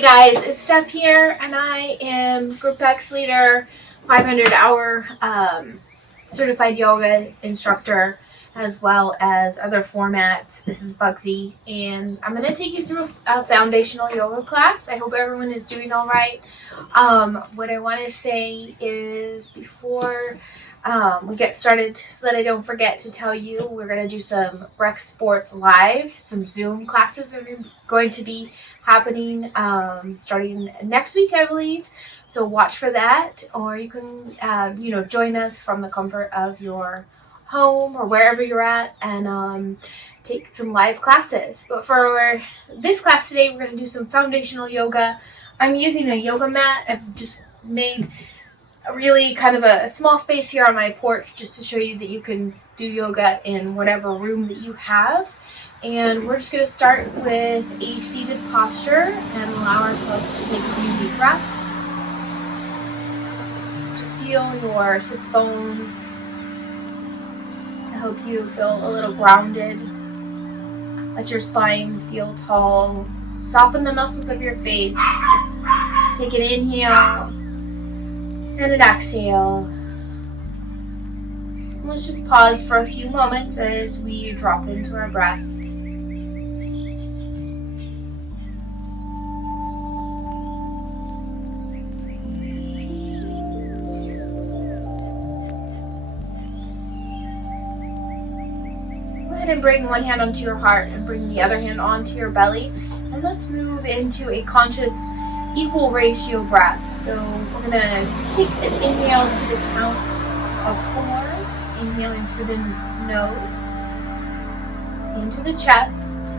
Hey guys, it's Steph here, and I am Group X leader, 500-hour certified yoga instructor, as well as other formats. This is Bugsy, and I'm going to take you through a foundational yoga class. I hope everyone is doing all right. What I want to say is before we get started, so that I don't forget to tell you, we're going to do some rec sports live, some Zoom classes that are going to be happening starting next week, I believe. So watch for that, or you can join us from the comfort of your home or wherever you're at and take some live classes. But for this class today, we're going to do some foundational yoga. I'm using a yoga mat. I've just made a really kind of a small space here on my porch just to show you that you can do yoga in whatever room that you have. And we're just going to start with a seated posture and allow ourselves to take a few deep breaths. Just feel your sits bones to help you feel a little grounded. Let your spine feel tall. Soften the muscles of your face. Take an inhale and an exhale. Let's just pause for a few moments as we drop into our breaths. Go ahead and bring one hand onto your heart and bring the other hand onto your belly. And let's move into a conscious equal ratio breath. So we're going to take an inhale to the count of 4. Inhaling through the nose, into the chest,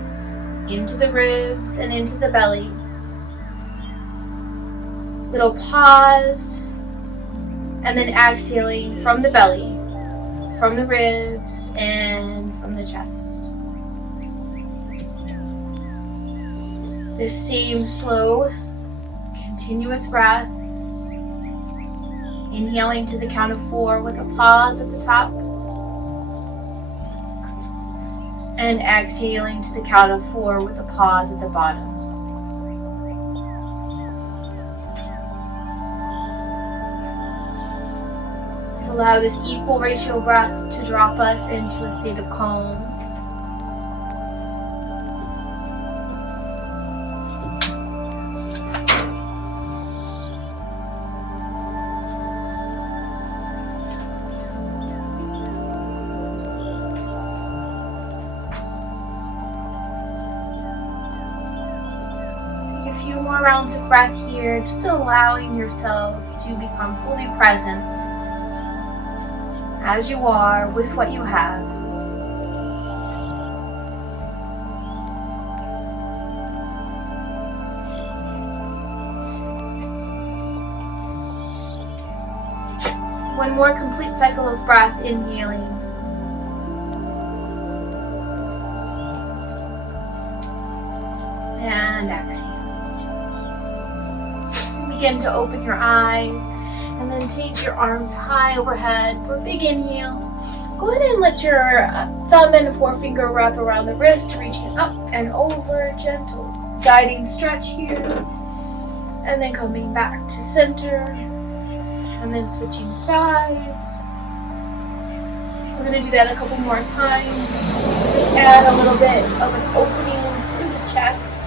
into the ribs, and into the belly. Little pause, and then exhaling from the belly, from the ribs, and from the chest. This same slow, continuous breath. Inhaling to the count of 4 with a pause at the top. And exhaling to the count of 4 with a pause at the bottom. Let's allow this equal ratio breath to drop us into a state of calm. A few more rounds of breath here, just allowing yourself to become fully present as you are with what you have. One more complete cycle of breath, inhaling. And exhale. Begin to open your eyes and then take your arms high overhead for a big inhale. Go ahead and let your thumb and forefinger wrap around the wrist, reaching up and over, gentle guiding stretch here, and then coming back to center and then switching sides. We're going to do that a couple more times. Add a little bit of an opening through the chest.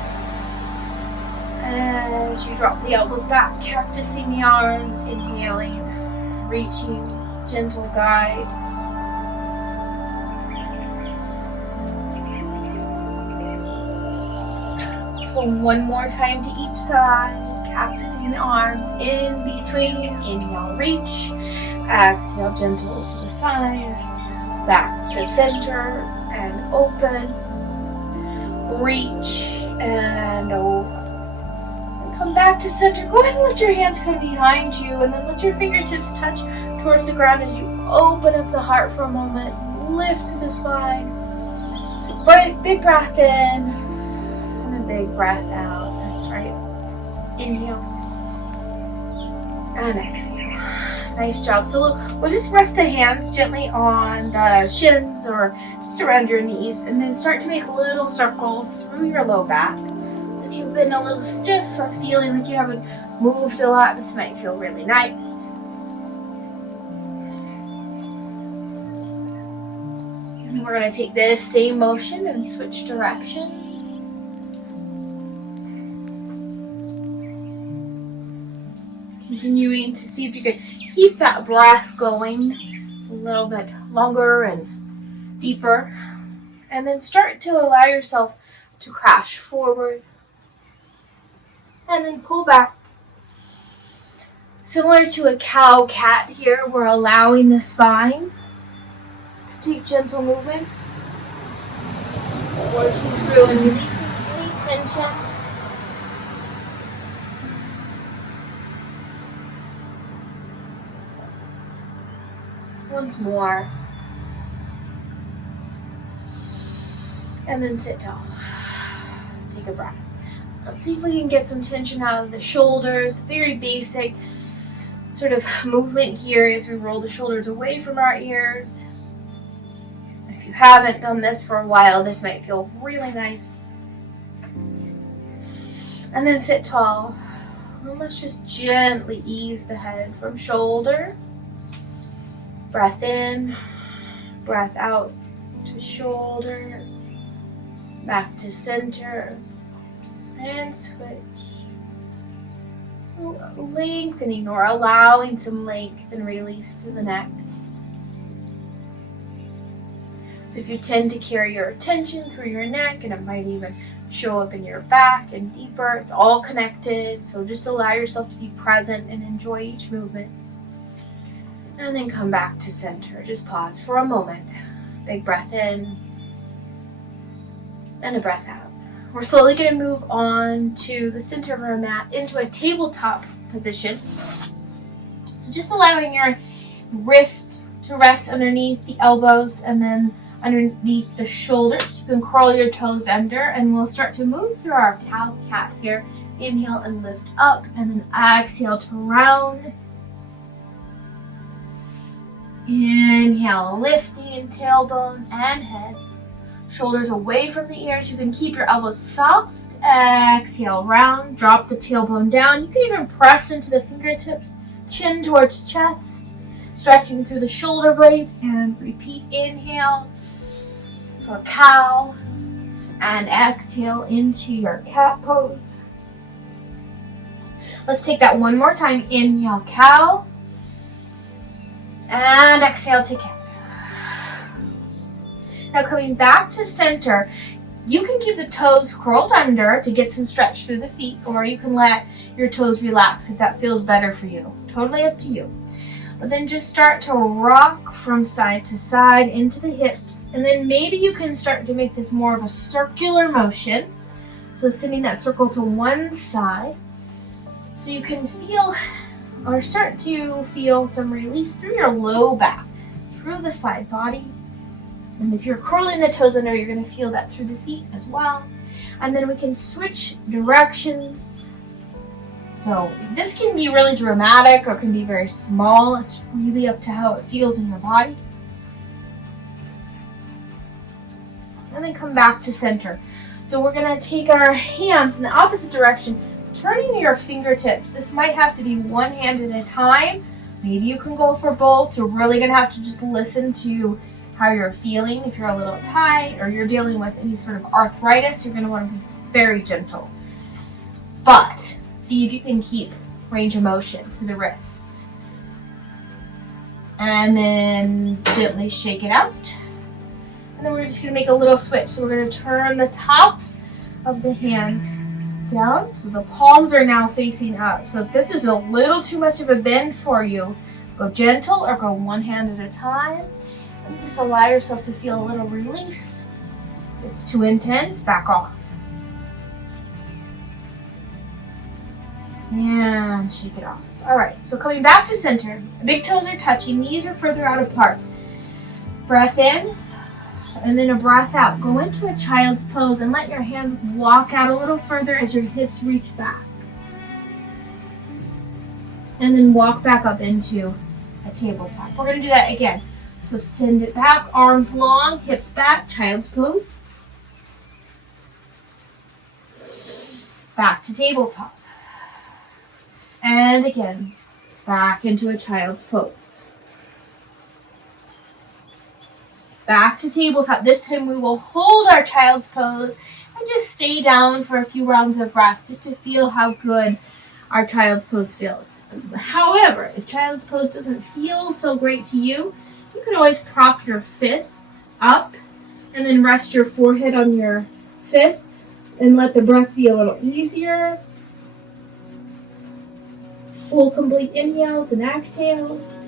As you drop the elbows back, cactusing the arms, inhaling, reaching, gentle guide. Let's go one more time to each side, cactusing the arms in between. Inhale, reach. Exhale, gentle to the side. Back to center and open. Reach and open. Come back to center. Go ahead and let your hands come behind you, and then let your fingertips touch towards the ground as you open up the heart for a moment. Lift through the spine. Big breath in, and a big breath out. That's right. Inhale. And exhale. Nice job. So we'll just rest the hands gently on the shins or just around your knees, and then start to make little circles through your low back. So if you you've been a little stiff or feeling like you haven't moved a lot, this might feel really nice. And we're going to take this same motion and switch directions. Continuing to see if you can keep that breath going a little bit longer and deeper. And then start to allow yourself to crash forward. And then pull back. Similar to a cow-cat here, we're allowing the spine to take gentle movements. Just working through and releasing any tension. Once more. And then sit tall. Take a breath. Let's see if we can get some tension out of the shoulders. Very basic sort of movement here as we roll the shoulders away from our ears. If you haven't done this for a while, this might feel really nice. And then sit tall. And let's just gently ease the head from shoulder. Breath in, breath out to shoulder, back to center, and switch. So lengthening or allowing some length and release through the neck. So if you tend to carry your attention through your neck, and it might even show up in your back and deeper, it's all connected. So just allow yourself to be present and enjoy each movement. And then come back to center. Just pause for a moment. Big breath in. And a breath out. We're slowly going to move on to the center of our mat into a tabletop position. So just allowing your wrist to rest underneath the elbows and then underneath the shoulders. You can curl your toes under, and we'll start to move through our cow-cat here. Inhale and lift up, and then exhale to round. Inhale, lifting tailbone and head. Shoulders away from the ears. You can keep your elbows soft. Exhale, round. Drop the tailbone down. You can even press into the fingertips. Chin towards chest. Stretching through the shoulder blades. And repeat. Inhale for cow. And exhale into your cat pose. Let's take that one more time. Inhale, cow. And exhale to cat. Now coming back to center, you can keep the toes curled under to get some stretch through the feet, or you can let your toes relax if that feels better for you. Totally up to you. But then just start to rock from side to side into the hips, and then maybe you can start to make this more of a circular motion. So sending that circle to one side, so you can feel or start to feel some release through your low back, through the side body. And if you're curling the toes under, you're going to feel that through the feet as well. And then we can switch directions. So this can be really dramatic or can be very small. It's really up to how it feels in your body. And then come back to center. So we're going to take our hands in the opposite direction, turning your fingertips. This might have to be one hand at a time. Maybe you can go for both. You're really going to have to just listen to how you're feeling. If you're a little tight or you're dealing with any sort of arthritis, you're going to want to be very gentle. But see if you can keep range of motion through the wrists. And then gently shake it out. And then we're just going to make a little switch. So we're going to turn the tops of the hands down. So the palms are now facing up. So if this is a little too much of a bend for you, go gentle or go one hand at a time. And just allow yourself to feel a little release. If it's too intense, back off. And shake it off. All right, so coming back to center, the big toes are touching, knees are further out apart. Breath in, and then a breath out. Go into a child's pose and let your hands walk out a little further as your hips reach back. And then walk back up into a tabletop. We're going to do that again. So send it back, arms long, hips back, child's pose. Back to tabletop. And again, back into a child's pose. Back to tabletop. This time we will hold our child's pose and just stay down for a few rounds of breath just to feel how good our child's pose feels. However, if child's pose doesn't feel so great to you, you can always prop your fists up and then rest your forehead on your fists and let the breath be a little easier. Full complete inhales and exhales.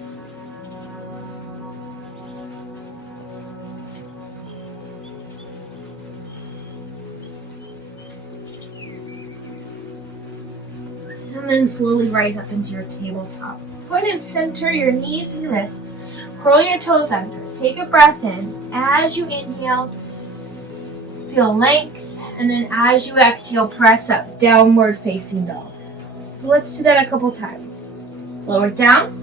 And then slowly rise up into your tabletop. Go ahead and center your knees and wrists. Curl your toes under. Take a breath in. As you inhale, feel length. And then as you exhale, press up, downward facing dog. So let's do that a couple times. Lower down.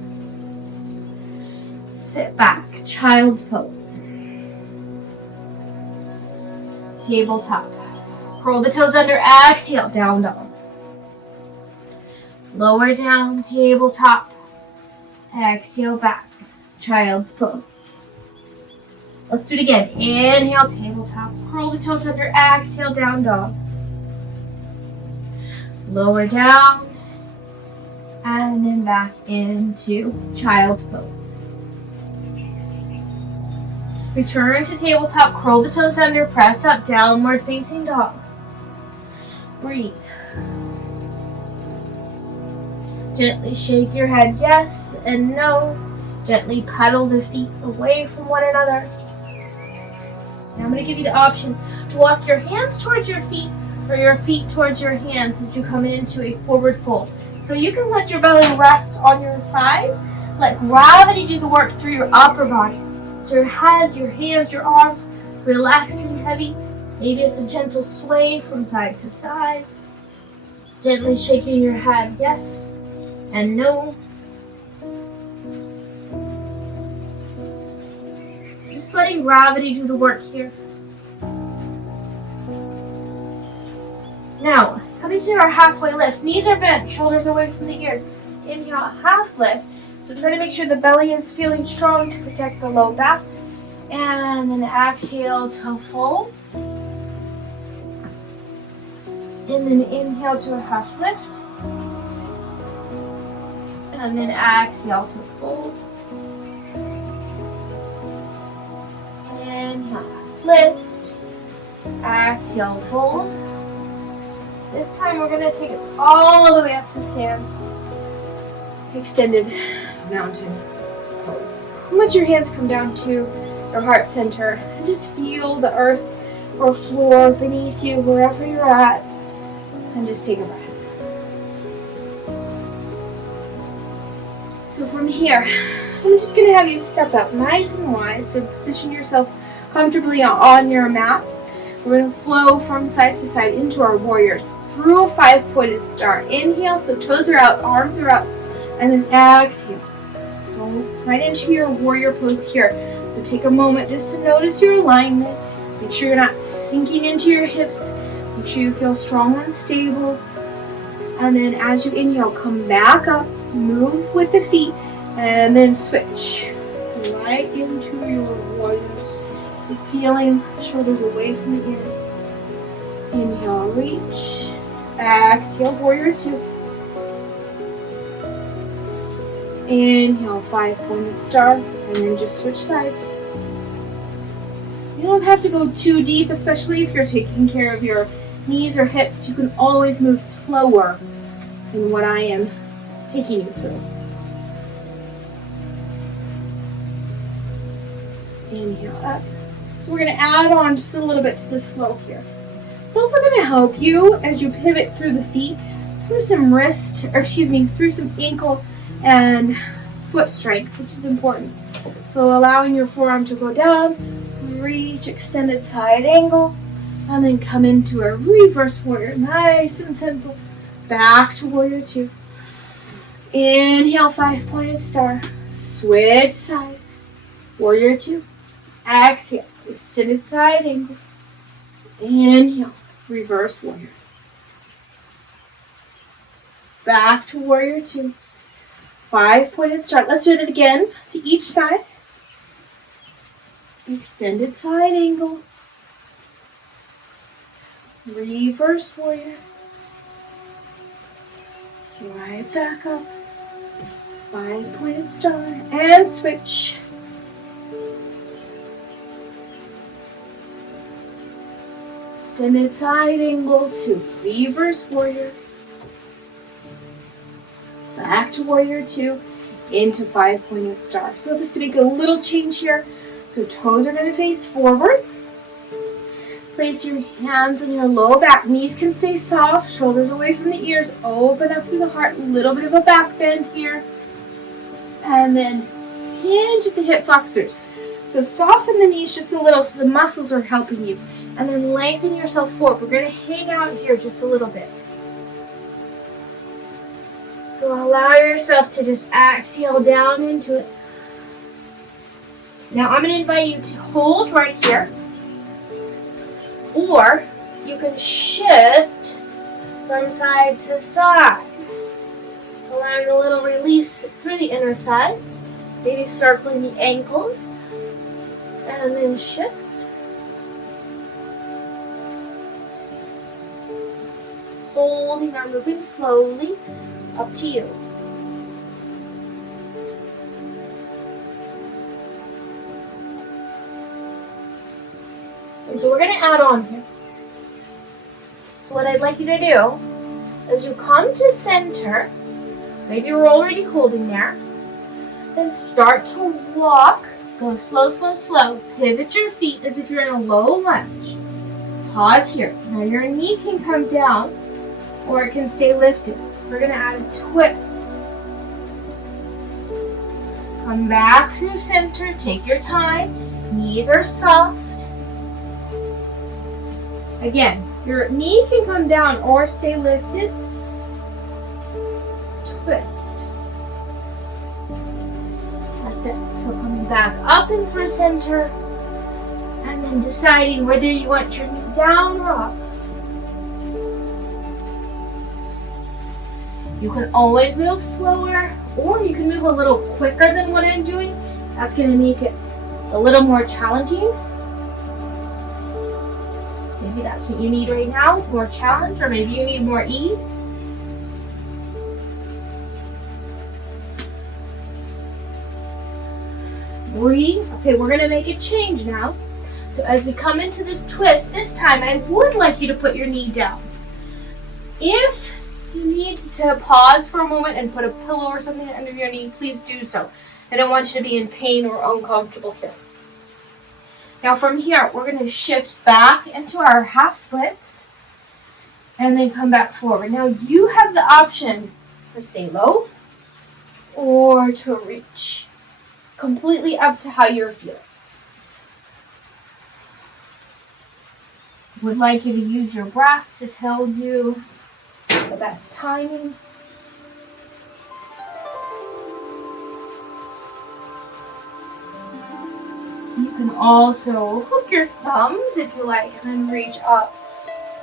Sit back, child's pose. Tabletop. Curl the toes under, exhale, down dog. Lower down, tabletop. Exhale back, child's pose. Let's do it again. Inhale, tabletop. Curl the toes under, exhale, down dog. Lower down. And then back into child's pose. Return to tabletop, curl the toes under, press up, downward facing dog. Breathe. Gently shake your head yes and no. Gently pedal the feet away from one another. Now I'm going to give you the option to walk your hands towards your feet or your feet towards your hands as you come into a forward fold. So you can let your belly rest on your thighs. Let gravity do the work through your upper body. So your head, your hands, your arms, relaxed and heavy. Maybe it's a gentle sway from side to side. Gently shaking your head yes and no. Just letting gravity do the work here. Now, coming to our halfway lift. Knees are bent, shoulders away from the ears. Inhale, half lift. So try to make sure the belly is feeling strong to protect the low back. And then exhale to fold. And then inhale to a half lift. And then exhale to fold. Inhale, lift. Exhale, fold. This time we're going to take it all the way up to stand. Extended mountain pose. Let your hands come down to your heart center and just feel the earth or floor beneath you wherever you're at. And just take a breath. So from here, I'm just going to have you step up nice and wide. So position yourself comfortably on your mat. We're going to flow from side to side into our warriors through a 5-pointed star. Inhale, so toes are out, arms are up, and then exhale. Go right into your warrior pose here. So take a moment just to notice your alignment. Make sure you're not sinking into your hips. Make sure you feel strong and stable. And then as you inhale, come back up, move with the feet, and then switch. So right into your warriors. So feeling shoulders away from the ears. Inhale, reach. Exhale, warrior 2. Inhale, 5-pointed star, and then just switch sides. You don't have to go too deep, especially if you're taking care of your knees or hips. You can always move slower than what I am taking you through. Inhale up. So we're going to add on just a little bit to this flow here. It's also going to help you as you pivot through the feet, through some through some ankle and foot strength, which is important. So allowing your forearm to go down, reach, extended side angle, and then come into a reverse warrior. Nice and simple. Back to warrior 2. Inhale, 5-pointed star. Switch sides. Warrior 2. Exhale, extended side angle. Inhale, reverse warrior. back to warrior two. 5-pointed start. Let's do it again to each side. Extended side angle. Reverse warrior. Right back up. 5-pointed star. And switch. Extended side angle to reverse warrior. Back to warrior two, into 5-pointed star. So this to make a little change here. So toes are going to face forward. Place your hands on your low back. Knees can stay soft, shoulders away from the ears. Open up through the heart. A little bit of a back bend here. And then hinge at the hip flexors. So soften the knees just a little so the muscles are helping you. And then lengthen yourself forward. We're going to hang out here just a little bit. So allow yourself to just exhale down into it. Now I'm going to invite you to hold right here. Or you can shift from side to side. Allowing a little release through the inner thighs. Maybe circling the ankles. And then shift. Holding or moving slowly. Up to you. And so we're going to add on here. So what I'd like you to do is you come to center. Maybe we're already holding there. Then start to walk. Go slow, slow, slow. Pivot your feet as if you're in a low lunge. Pause here. Now your knee can come down or it can stay lifted. We're going to add a twist. Come back through center. Take your time. Knees are soft. Again, your knee can come down or stay lifted. Twist. That's it. So coming back up and through center. And then deciding whether you want your knee down or up. You can always move slower, or you can move a little quicker than what I'm doing. That's going to make it a little more challenging. Maybe that's what you need right now, is more challenge, or maybe you need more ease. Breathe. Okay, we're going to make a change now. So as we come into this twist, this time I would like you to put your knee down. If you need to pause for a moment and put a pillow or something under your knee, please do so. I don't want you to be in pain or uncomfortable here. Now from here, we're going to shift back into our half splits and then come back forward. Now you have the option to stay low or to reach. Completely up to how you're feeling. Would like you to use your breath to tell you the best timing. You can also hook your thumbs if you like, and then reach up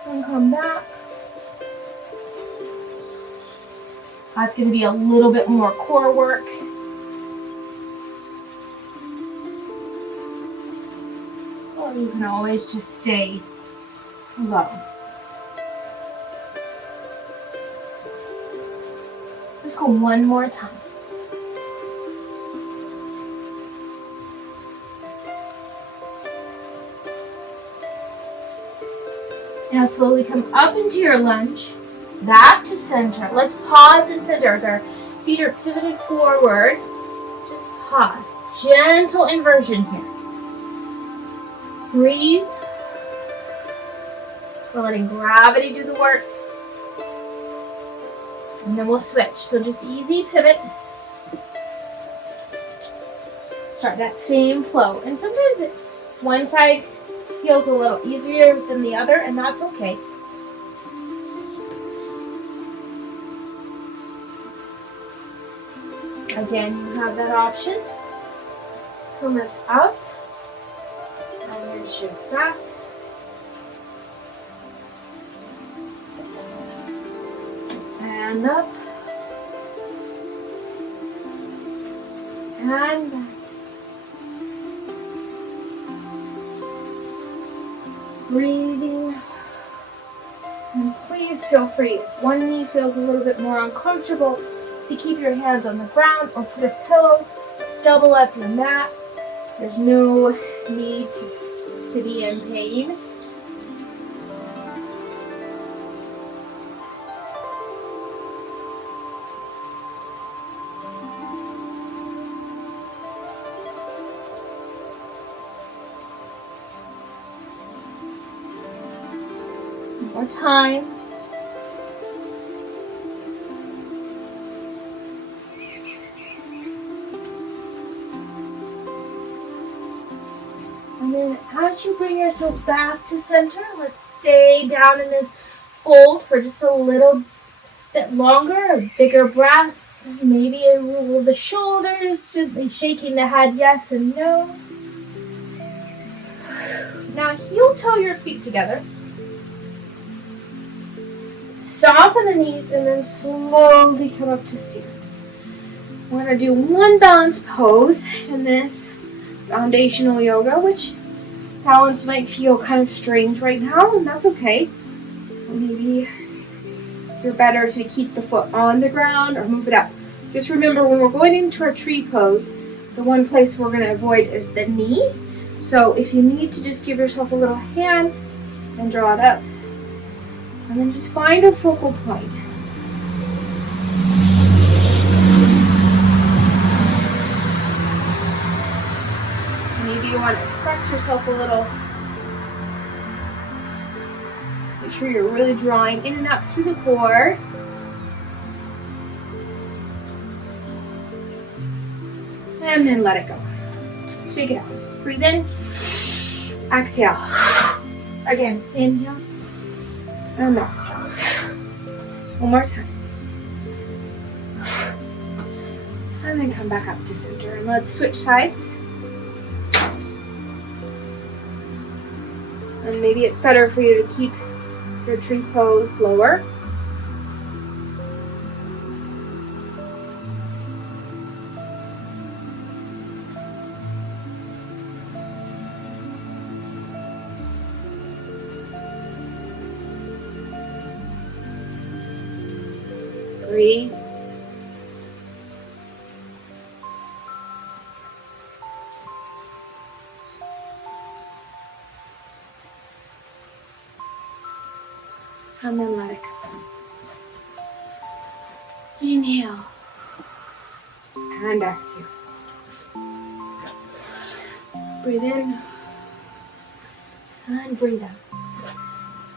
and come back. That's going to be a little bit more core work. Or you can always just stay low. Let's go one more time. Now slowly come up into your lunge, back to center. Let's pause in center as our feet are pivoted forward. Just pause. Gentle inversion here. Breathe. We're letting gravity do the work. And then we'll switch. So just easy pivot. Start that same flow. And sometimes one side feels a little easier than the other, and that's okay. Again, you have that option to lift up and then shift back. And up and back. Breathing. And please feel free, if one knee feels a little bit more uncomfortable, to keep your hands on the ground or put a pillow, double up your mat. There's no need to be in pain. One more time. And then as you bring yourself back to center, let's stay down in this fold for just a little bit longer, bigger breaths. Maybe a roll of the shoulders, gently shaking the head yes and no. Now heel toe your feet together. Soften the knees and then slowly come up to stand. We're going to do one balance pose in this foundational yoga, which balance might feel kind of strange right now, and that's okay. Maybe you're better to keep the foot on the ground or move it up. Just remember, when we're going into our tree pose, the one place we're going to avoid is the knee. So if you need to, just give yourself a little hand and draw it up. And then just find a focal point. Maybe you want to express yourself a little. Make sure you're really drawing in and up through the core. And then let it go. Shake it out. Breathe in. Exhale. Again, inhale. And exhale. One more time. And then come back up to center. And let's switch sides. And maybe it's better for you to keep your tree pose lower. Breathe. And then let it go. Inhale. And exhale. Breathe in. And breathe out.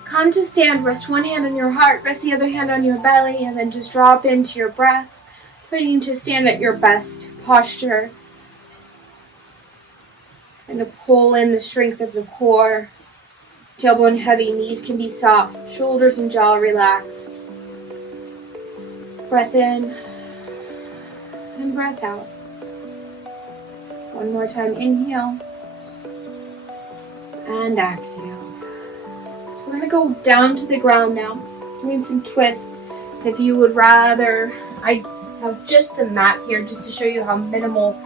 Come to stand, rest one hand on your heart, rest the other hand on your belly, and then just drop into your breath, putting you to stand at your best posture. And to pull in the strength of the core. Tailbone heavy, knees can be soft, shoulders and jaw relaxed. Breath in and breath out. One more time, inhale and exhale. So we're going to go down to the ground now, doing some twists. If you would rather, I have just the mat here just to show you how minimal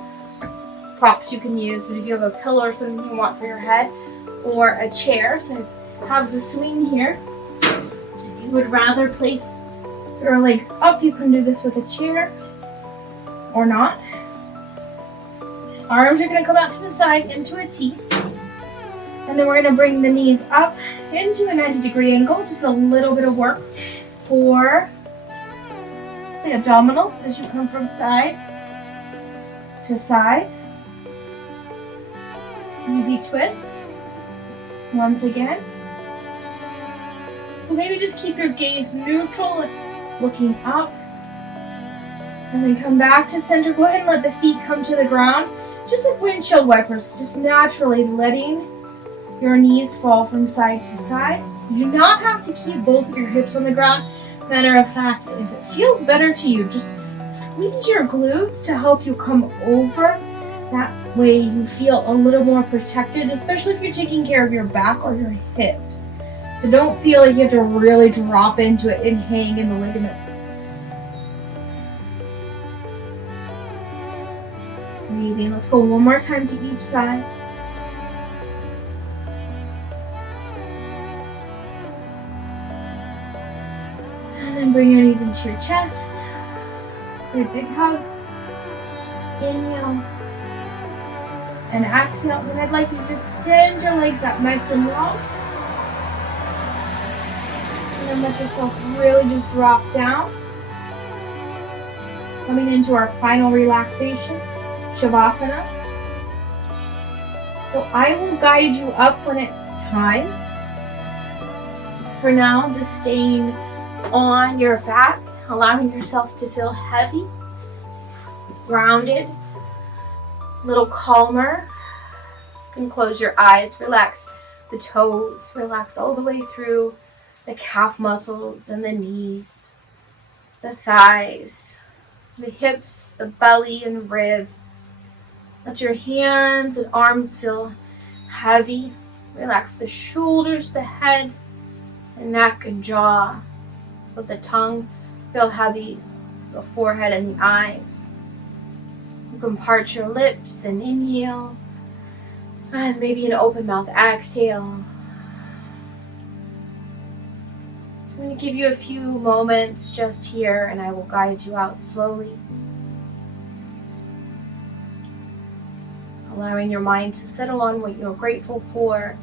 props you can use, but if you have a pillow or something you want for your head, or a chair, so I have the swing here. If you would rather place your legs up, you can do this with a chair or not. Arms are going to come out to the side into a T. And then we're going to bring the knees up into a 90-degree angle, just a little bit of work for the abdominals as you come from side to side. Easy twist. Once again. So maybe just keep your gaze neutral, looking up. And then come back to center. Go ahead and let the feet come to the ground. Just like windshield wipers, just naturally letting your knees fall from side to side. You do not have to keep both of your hips on the ground. Matter of fact, if it feels better to you, just squeeze your glutes to help you come over. That way you feel a little more protected, especially if you're taking care of your back or your hips. So don't feel like you have to really drop into it and hang in the ligaments. breathing. Let's go one more time to each side. And then bring your knees into your chest. Great big hug. Inhale. And exhale. And I'd like you to just send your legs up nice and long. And then let yourself really just drop down. Coming into our final relaxation, Shavasana. So I will guide you up when it's time. For now, just staying on your back, allowing yourself to feel heavy, grounded, a little calmer. You can close your eyes, relax the toes, relax all the way through the calf muscles and the knees, the thighs, the hips, the belly and ribs. Let your hands and arms feel heavy. Relax the shoulders, the head, the neck and jaw. Let the tongue feel heavy, the forehead and the eyes. You can part your lips and inhale, and maybe an open mouth exhale. So I'm going to give you a few moments just here, and I will guide you out slowly. Allowing your mind to settle on what you're grateful for.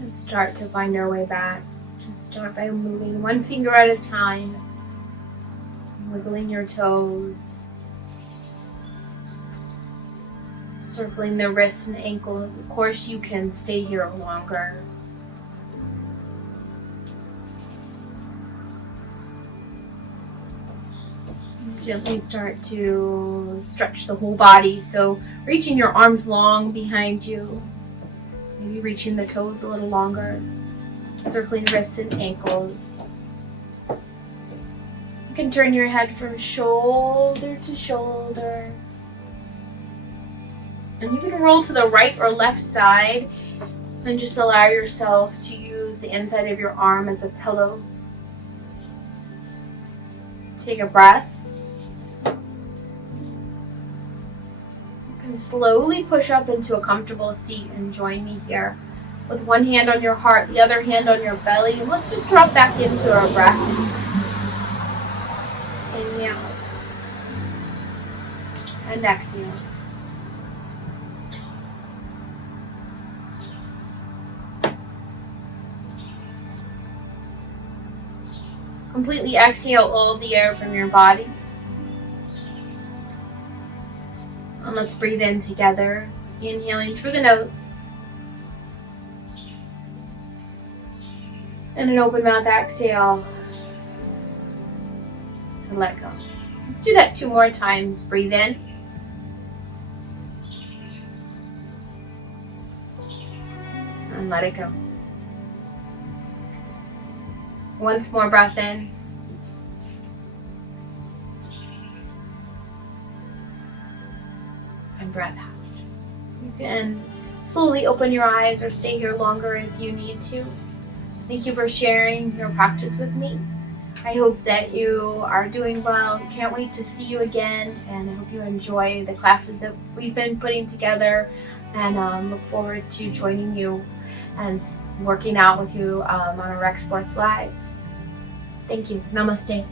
And start to find our way back. Just start by moving one finger at a time, wiggling your toes, circling the wrists and ankles. Of course, you can stay here longer. Gently start to stretch the whole body. So reaching your arms long behind you. Maybe reaching the toes a little longer. Circling wrists and ankles. You can turn your head from shoulder to shoulder. And you can roll to the right or left side. And just allow yourself to use the inside of your arm as a pillow. Take a breath. And slowly push up into a comfortable seat and join me here with one hand on your heart, the other hand on your belly. And let's just drop back into our breath. Inhales and exhales. Completely exhale all of the air from your body. And let's breathe in together, inhaling through the nose. And an open mouth exhale to let go. Let's do that 2 more times. Breathe in. And let it go. Once more breath in. And breath out. You can slowly open your eyes or stay here longer if you need to. Thank you for sharing your practice with me. I hope that you are doing well. Can't wait to see you again, and I hope you enjoy the classes that we've been putting together, and look forward to joining you and working out with you on a Rec Sports Live. Thank you. Namaste.